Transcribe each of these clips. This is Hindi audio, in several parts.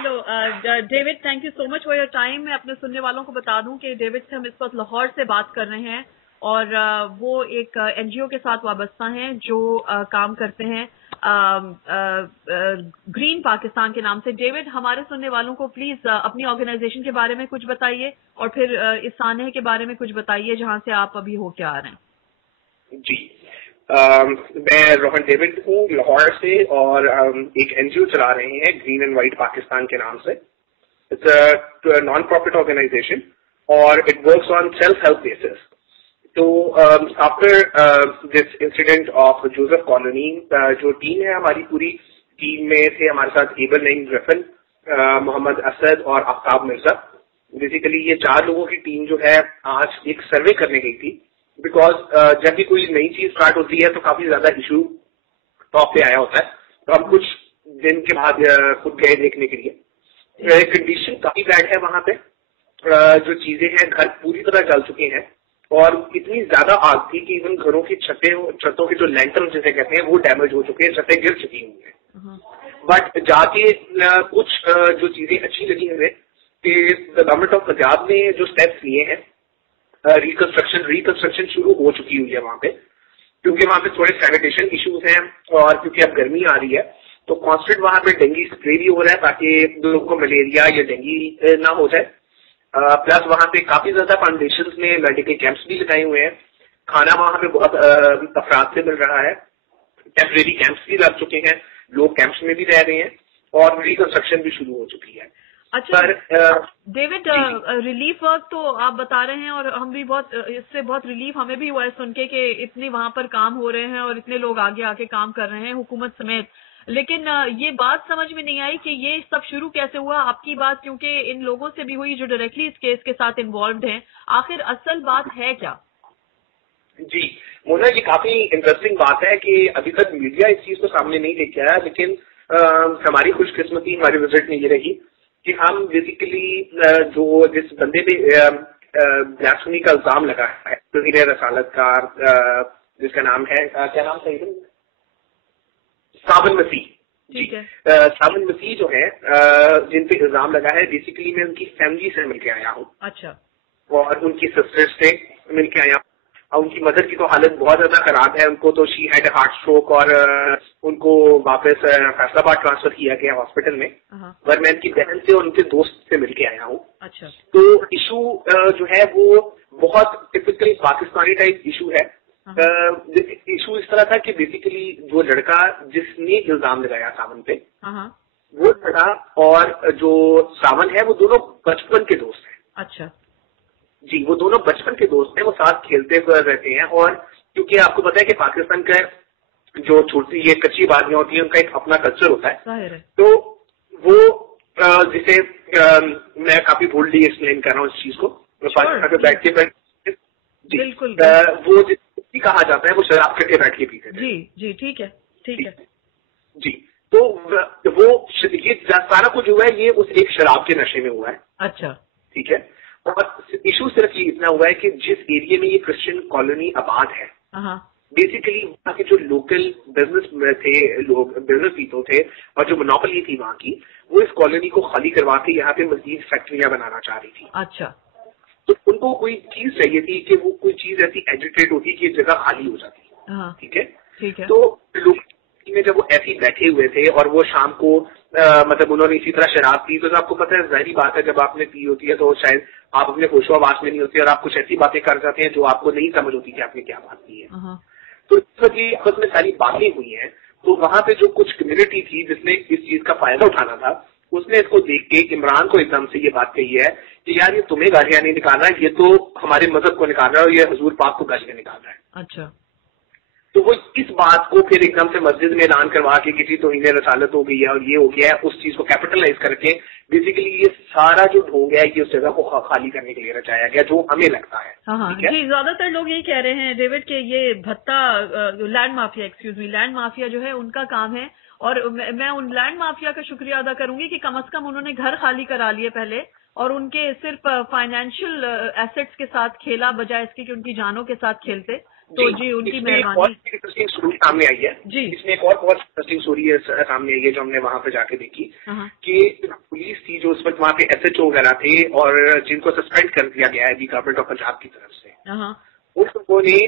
Hello David, thank you so much for your time. मैं अपने सुनने वालों को बता दूं कि डेविड से हम इस वक्त लाहौर से बात कर रहे हैं और वो एक एनजीओ के साथ वाबस्ता हैं जो काम करते हैं ग्रीन पाकिस्तान के नाम से। डेविड, हमारे सुनने वालों को प्लीज अपनी ऑर्गेनाइजेशन के बारे में कुछ बताइए और फिर इस सानहे के बारे में कुछ बताइए जहां से आप अभी होके आ रहे हैं। जी, मैं रोहन डेविड हूँ लाहौर से और एक एनजीओ चला रहे हैं ग्रीन एंड व्हाइट पाकिस्तान के नाम से। It's a non profit organisation और it works on self help basis. तो after this incident of Joseph colony, जो टीम है हमारी, पूरी टीम में थे हमारे साथ एबल नईम ग्रिफिन, मोहम्मद असद और आफ्ताब मिर्जा। बेसिकली ये 4 लोगों की टीम जो है आज एक सर्वे करने गई थी, बिकॉज जब भी कोई नई चीज स्टार्ट होती है तो काफी ज्यादा इशू टॉप पे आया होता है। तो हम कुछ दिन के बाद खुद गए देखने के लिए। कंडीशन काफी बैड है वहां पे। जो चीजें हैं, घर पूरी तरह जल चुके हैं और इतनी ज्यादा आग थी कि इवन घरों की छतों के जो लैंटर्न जिसे कहते हैं वो डैमेज हो चुके हैं, छतें गिर चुकी हुई हैं। बट जाके कुछ जो चीजें अच्छी लगी हमें कि गवर्नमेंट ऑफ पंजाब ने जो स्टेप्स लिए हैं, रिकंस्ट्रक्शन शुरू हो चुकी हुई है वहां पे, क्योंकि वहां पे थोड़े सैनिटेशन इश्यूज हैं और क्योंकि अब गर्मी आ रही है तो कॉन्स्टेंट वहां पे डेंगू स्प्रे भी हो रहा है ताकि लोगों को मलेरिया या डेंगू ना हो जाए। प्लस वहां पे काफी ज्यादा फाउंडेशन में मेडिकल कैंप्स भी लगाए हुए हैं। खाना वहां पे बहुत अफराद से मिल रहा है। टेम्परेरी कैंप्स भी लग चुके हैं, लोग कैंप्स में भी रह रहे हैं और रिकंस्ट्रक्शन भी शुरू हो चुकी है। अच्छा डेविड, रिलीफ वर्क तो आप बता रहे हैं और हम भी इससे बहुत रिलीफ हमें भी हुआ है सुन के कि इतने वहां पर काम हो रहे हैं और इतने लोग आगे आके काम कर रहे हैं हुकूमत समेत। लेकिन ये बात समझ में नहीं आई कि ये सब शुरू कैसे हुआ। आपकी बात क्योंकि इन लोगों से भी हुई जो डायरेक्टली इस केस के साथ इन्वॉल्व हैं। आखिर असल बात है क्या? जी मोना, ये काफी इंटरेस्टिंग बात है कि अभी तक मीडिया इस चीज को सामने नहीं लेके आया, लेकिन हमारी खुशकिस्मती हमारी विजिट में ये रही कि हम बेसिकली जिस बंदे पे ब्लास्फेमी का इल्जाम लगा है, तौहीन रसालत का, जिसका नाम है क्या नाम था, साबिन मसीह। ठीक है। साबिन मसीह जो है जिन पे इल्जाम लगा है, बेसिकली मैं उनकी फैमिली से मिलके आया हूँ। अच्छा। और उनकी सिस्टर्स से मिलके आया हूँ। उनकी मदर की तो हालत बहुत ज्यादा खराब है। उनको तो शी हैड हार्ट स्ट्रोक और उनको वापस फैसलाबाद ट्रांसफर किया गया हॉस्पिटल में। पर मैं उनकी बहन से और उनके दोस्त से मिलके आया हूँ। अच्छा। तो इशू जो है वो बहुत टिपिकली पाकिस्तानी टाइप इशू है। इशू इस तरह था कि बेसिकली जो लड़का जिसने इल्जाम लगाया सावन पे, वो लड़का और जो सावन है वो दोनों बचपन के दोस्त हैं। अच्छा जी, वो दोनों बचपन के दोस्त हैं, वो साथ खेलते रहते हैं। और क्योंकि आपको पता है कि पाकिस्तान का जो छोटी ये कच्ची बातियां होती हैं, उनका एक अपना कल्चर होता है। तो वो जिसे मैं काफी बोल्डली एक्सप्लेन कर रहा हूँ इस चीज को, पाकिस्तान पे बैठ के जी बिल्कुल, वो जिसे कहा जाता है वो शराब करके बैठ के पीते थे। जी ठीक है, ठीक है जी। तो वो ये सारा कुछ हुआ है, ये उस एक शराब के नशे में हुआ है। अच्छा, ठीक है। और इशू सिर्फ ये इतना हुआ है कि जिस एरिया में ये क्रिश्चियन कॉलोनी आबाद है, बेसिकली वहाँ के जो लोकल बिजनेस थे, लोग बिजनेस पीपल थे और जो मोनोपोली थी वहाँ की, वो इस कॉलोनी को खाली करवा के यहाँ पे मजीद फैक्ट्रियां बनाना चाह रही थी। अच्छा। तो उनको कोई चीज चाहिए थी कि वो कोई चीज ऐसी एजुकेट होती कि जगह खाली हो जाती। ठीक है, ठीक है। तो लोग में जब वो ऐसे बैठे हुए थे और वो शाम को मतलब उन्होंने इसी तरह शराब पी, तो आपको पता है जाहिर बात है जब आपने पी होती है तो शायद आप अपने होशो आवाज में नहीं होते और आप कुछ ऐसी बातें कर जाते हैं जो आपको नहीं समझ होती कि आपने क्या बात की है। तो इस वजह आपस में सारी बातें हुई हैं। तो वहां पे जो कुछ कम्युनिटी थी जिसने इस चीज का फायदा उठाना था, उसने इसको देख के इमरान को एकदम से ये बात कही है कि यार ये तुम्हें गालियां नहीं निकाल रहा है, ये तो हमारे मजहब को निकाल रहा है और ये हजूर पाक को गालियां निकाल रहा है। अच्छा। तो वो इस बात को फिर एकदम से मस्जिद में ऐलान करवा के किसी तौहीन रसालत हो गई है और ये हो गया है, उस चीज को कैपिटलाइज करके बेसिकली ये सारा जो ढोंग है ये उस जगह को खाली करने के लिए रचाया गया, जो हमें लगता है। जी, ज्यादातर लोग यही कह रहे हैं डेविड के ये भत्ता लैंड माफिया जो है उनका काम है। और मैं उन लैंड माफिया का शुक्रिया अदा करूंगी कि कम से कम उन्होंने घर खाली करा लिए पहले और उनके सिर्फ फाइनेंशियल एसेट्स के साथ खेला बजाय इसके कि उनकी जानों के साथ खेलते। तो जी उनकी मेहरबानी। इंटरेस्टिंग स्टोरी सामने आई है जी, इसमें एक और बहुत इंटरेस्टिंग स्टोरी सामने आई है जो हमने वहां पे जाके देखी कि पुलिस डीसी जो उस वक्त वहाँ पे SHO वगैरह थे और जिनको सस्पेंड कर दिया गया है गवर्नमेंट ऑफ पंजाब की तरफ से, उन लोगों ने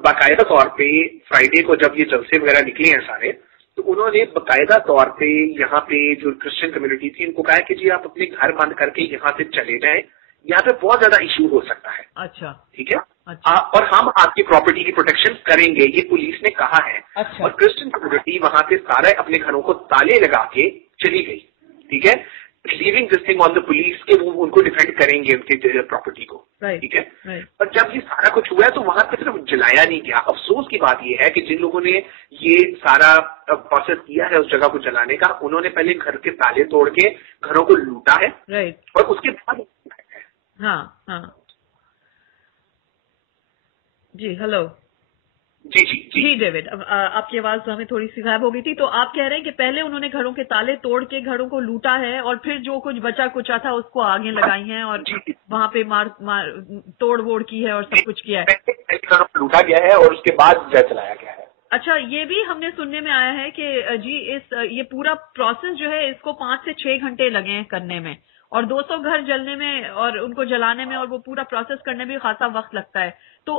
बाकायदा तौर पे फ्राइडे को जब ये जलसे वगैरह निकले हैं सारे, तो उन्होंने बाकायदा तौर पे यहाँ पे जो क्रिश्चियन कम्युनिटी थी इनको कहा कि जी आप अपने घर बंद करके यहाँ से चले जाएं, यहाँ पे बहुत ज्यादा इश्यू हो सकता है। अच्छा, ठीक है। अच्छा। और हम आपकी प्रॉपर्टी की प्रोटेक्शन करेंगे, ये पुलिस ने कहा है। अच्छा। और क्रिश्चियन कम्युनिटी वहां से सारे अपने घरों को ताले लगा के चली गई। ठीक है, leaving this thing on the police के वो उनको डिफेंड करेंगे उनकी प्रॉपर्टी को। ठीक है। और जब ये सारा कुछ हुआ है तो वहां पे सिर्फ जलाया नहीं गया। अफसोस की बात ये है कि जिन लोगों ने ये सारा प्रोसेस किया है उस जगह को जलाने का, उन्होंने पहले घर के ताले तोड़ के घरों को लूटा है। और उसके बाद हाँ जी, हेलो जी डेविड, अब आपकी आवाज हमें थोड़ी सी गायब हो गई थी। तो आप कह रहे हैं कि पहले उन्होंने घरों के ताले तोड़ के घरों को लूटा है और फिर जो कुछ बचा कुचा था उसको आगे लगाई हैं और वहां पे मार तोड़ वोड़ की है और सब कुछ किया है। लूटा गया है और उसके बाद चलाया गया है। अच्छा, ये भी हमने सुनने में आया है कि जी ये पूरा प्रोसेस जो है इसको 5 से 6 घंटे लगे हैं करने में और 200 घर जलने में और उनको जलाने में और वो पूरा प्रोसेस करने में खासा वक्त लगता है। तो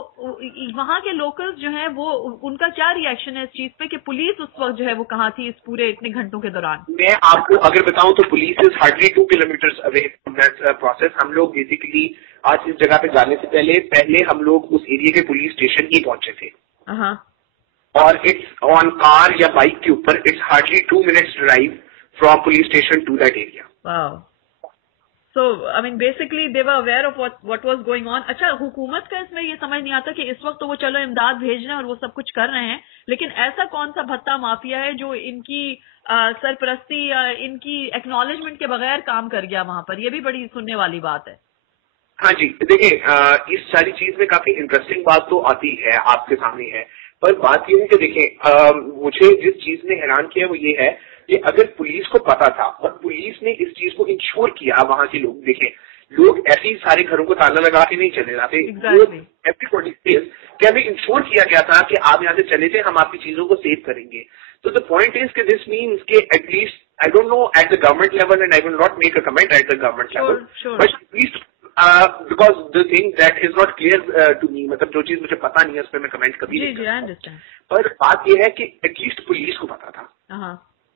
वहाँ के लोकल्स जो हैं वो उनका क्या रिएक्शन है इस चीज पे कि पुलिस उस वक्त जो है वो कहाँ थी इस पूरे इतने घंटों के दौरान? मैं आपको अगर बताऊं तो police is hardly 2 kilometre away from that process. हम लोग बेसिकली आज इस जगह पे जाने से पहले हम लोग उस एरिया के पुलिस स्टेशन ही पहुंचे थे। और इट्स ऑन कार या बाइक के ऊपर it's hardly 2 minutes drive from police station to that area. So, I mean, basically they were aware of what was going on. अच्छा, हुकूमत का इसमें ये समझ नहीं आता कि इस वक्त तो वो चलो इमदाद भेज रहे हैं और वो सब कुछ कर रहे हैं, लेकिन ऐसा कौन सा भत्ता माफिया है जो इनकी सरपरस्ती या इनकी एक्नॉलेजमेंट के बगैर काम कर गया वहां पर? ये भी बड़ी सुनने वाली बात है। हाँ जी, देखिए इस सारी चीज में काफी इंटरेस्टिंग बात तो आती है, आपके सामने है। पर बात ये है कि देखिए मुझे जिस चीज ने हैरान किया वो ये है कि अगर पुलिस को पता था और पुलिस ने इस चीज को इंश्योर किया, वहां के लोग देखें, लोग ऐसे ही सारे घरों को ताला लगा के नहीं चले जाते। एवरीबॉडी क्या हमें इंश्योर किया गया था कि आप यहाँ से चले थे, हम आपकी चीजों को सेव करेंगे। तो द पॉइंट इज कि दिस मीन्स के at least I don't know at the government level and I will not make a comment at the government level, but at least because the thing that is not clear to me, मतलब जो चीज मुझे पता नहीं है उस पर मैं कमेंट कभी नहीं करता। पर बात यह है कि एटलीस्ट पुलिस को पता था।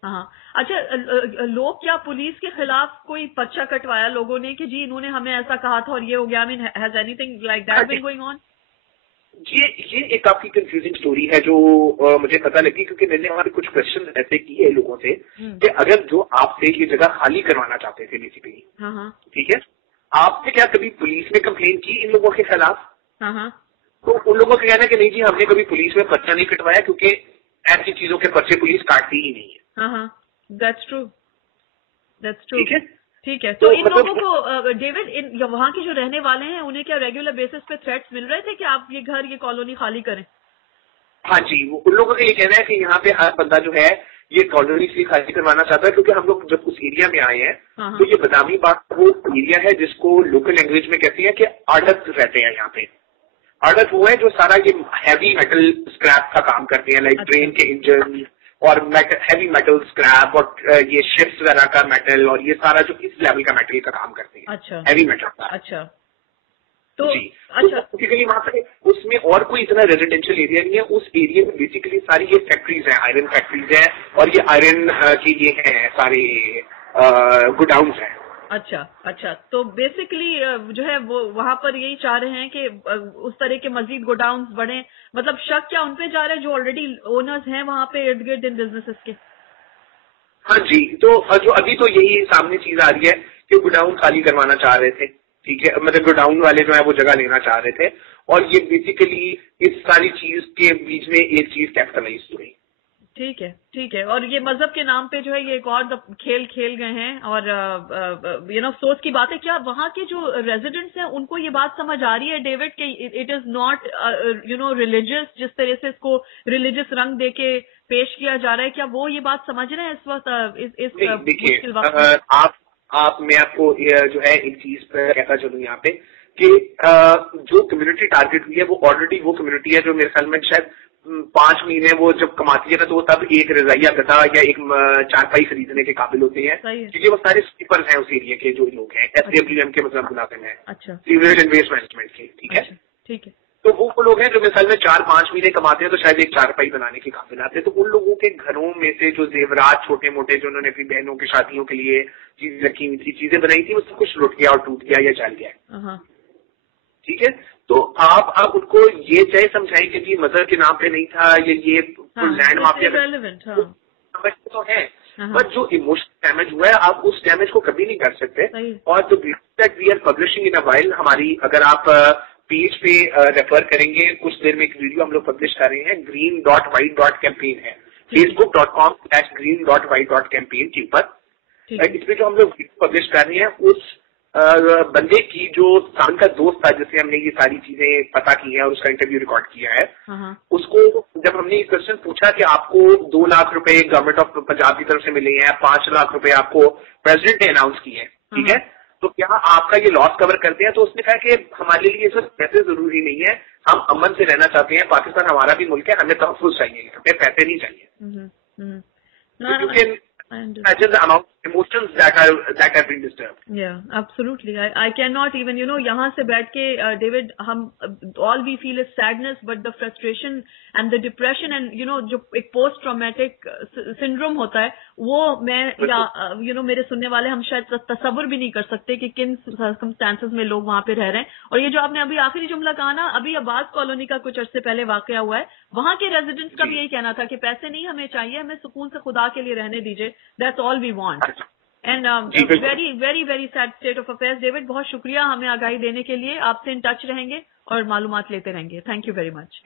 अच्छा, लोग क्या पुलिस के खिलाफ कोई पर्चा कटवाया लोगों ने कि जी इन्होंने हमें ऐसा कहा था और ये हो गया? I mean, has anything like that been going on? ये एक काफी कंफ्यूजिंग स्टोरी है जो मुझे पता लगी, क्योंकि मैंने हमारे कुछ क्वेश्चन ऐसे किए लोगों से कि अगर जो आपसे ये जगह खाली करवाना चाहते थे बेसिकली, ठीक है, आपने क्या कभी पुलिस में कंप्लेन की इन लोगों के खिलाफ? तो उन लोगों का कहना है कि नहीं जी, हमने कभी पुलिस में पर्चा नहीं कटवाया क्योंकि ऐसी चीजों के पर्चे पुलिस काटती ही नहीं है। That's true. ठीक है। तो इन मतलब, लोगों को डेविड, वहाँ के जो रहने वाले हैं उन्हें क्या रेगुलर बेसिस पे थ्रेट्स मिल रहे थे कि आप ये घर ये कॉलोनी खाली करें? हाँ जी, उन लोगों का ये कहना है कि यहाँ पे हर बंदा जो है ये कॉलोनी इसलिए खाली करवाना चाहता है क्योंकि हम लोग जब उस एरिया में आए हैं तो ये बदामी बाग वो एरिया है जिसको लोकल लैंग्वेज में कहते हैं कि आड़त रहते हैं यहाँ पे। आड़त वो है जो सारा ये हैवी मेटल स्क्रैप का काम करते हैं, लाइक ट्रेन के इंजन और हैवी मेटल स्क्रैप और ये शिप्स वगैरह का मेटल और ये सारा जो इस लेवल का मेटल का काम करते हैं। अच्छा, हैवी मेटल का। अच्छा, तो जी, अच्छा, बेसिकली वहाँ पे उसमें और कोई इतना रेजिडेंशियल एरिया नहीं है। उस एरिया में बेसिकली सारी ये फैक्ट्रीज हैं, आयरन फैक्ट्रीज हैं और ये आयरन की ये हैं सारे गोडाउन्स हैं। अच्छा, तो बेसिकली जो है वो वहाँ पर यही चाह रहे हैं कि उस तरह के मजीद गोडाउन्स बढ़े। मतलब शक क्या उन पे जा रहा है जो ऑलरेडी ओनर्स हैं वहाँ पे इर्द गिर्द इन बिजनेसेस के? हाँ जी, तो जो अभी तो यही सामने चीज आ रही है कि गोडाउन खाली करवाना चाह रहे थे, ठीक है, मतलब गोडाउन वाले जो है वो जगह लेना चाह रहे थे और ये बेसिकली इस सारी चीज के बीच में एक चीज कैपिटलाइज हुई। ठीक है। और ये मजहब के नाम पे जो है ये एक और खेल गए हैं और सोच की बात है। क्या वहाँ के जो रेजिडेंट्स हैं उनको ये बात समझ आ रही है डेविड कि इट इज नॉट रिलीजियस, जिस तरह से इसको रिलीजियस रंग देके पेश किया जा रहा है, क्या वो ये बात समझ रहे हैं इस वक्त इस मुश्किल वक्त? मैं आपको जो है एक चीज पर कहता चलूँ यहाँ पे कि जो कम्युनिटी टारगेट हुई है वो ऑलरेडी वो कम्युनिटी है जो मेरे ख्याल में शायद 5 महीने वो जब कमाती है ना, तो वो तब एक रजाइया गदा या एक चारपाई खरीदने के काबिल होते हैं, क्योंकि वो सारे स्लीपर्स हैं उस एरिया के जो लोग हैं, SWM के मतलब मुलाजिम हैं, सीवरेज एंड वेस्ट मैनेजमेंट के। ठीक है, ठीक है। तो वो लोग हैं जो मिसाल में 4-5 महीने कमाते हैं, तो शायद एक चारपाई बनाने के काबिल आते हैं। तो उन लोगों के घरों में से जो जेवरात छोटे मोटे जो उन्होंने अपनी बहनों की शादियों के लिए चीज रखी हुई थी, चीजें बनाई थी, वो सब कुछ लुट गया और टूट गया या जल गया। ठीक है, तो आप उनको ये चाहे समझाएं कि ये मजहब के नाम पे नहीं था, ये लैंड माफिया तो है, बट जो इमोशनल डैमेज हुआ है आप उस डैमेज को कभी नहीं कर सकते। और तो that we are publishing in a while, हमारी अगर आप पेज पे रेफर करेंगे, कुछ देर में एक वीडियो हम लोग पब्लिश कर रहे हैं, green.white.campaign है, facebook.com/green.white.campaign के ऊपर। इसमें जो हम लोग वीडियो पब्लिश कर रहे हैं, उस बंदे की जो सामने का दोस्त था जिससे हमने ये सारी चीजें पता की हैं और उसका इंटरव्यू रिकॉर्ड किया है, उसको जब हमने ये क्वेश्चन पूछा कि आपको 2 लाख रुपए गवर्नमेंट ऑफ पंजाब की तरफ से मिले हैं, 5 लाख रुपए आपको प्रेसिडेंट ने अनाउंस किए हैं, ठीक है, तो क्या आपका ये लॉस कवर करते हैं? तो उसने कहा कि हमारे लिए सब पैसे जरूरी नहीं है, हम अमन से रहना चाहते हैं, पाकिस्तान हमारा भी मुल्क है, हमें तहफ़्फ़ुज़ चाहिए, हमें पैसे नहीं चाहिए। Imagine the amount of emotions that have been disturbed. Yeah, absolutely. I cannot even, यहाँ से बैठ के, David, हम all we feel is sadness, but the frustration and the depression and जो एक post traumatic syndrome होता है, वो मैं या मेरे सुनने वाले हम शायद तसव्वुर भी नहीं कर सकते कि किन circumstances में लोग वहाँ पे रह रहे हैं। और ये जो आपने अभी आखिरी जुमला कहा ना, अभी अब्बास कॉलोनी का कुछ अर्से पहले वाकया हुआ है, वहाँ के रेजिडेंट्स का भी यही कहना था कि पैसे नहीं हमें चाहिए, हमें सुकून से खुदा के लिए रहने दीजिए, that's all we want. And very very very sad state of affairs. David, बहुत शुक्रिया हमें आगाही देने के लिए, आपसे इन टच रहेंगे और मालूमात लेते रहेंगे। Thank you very much.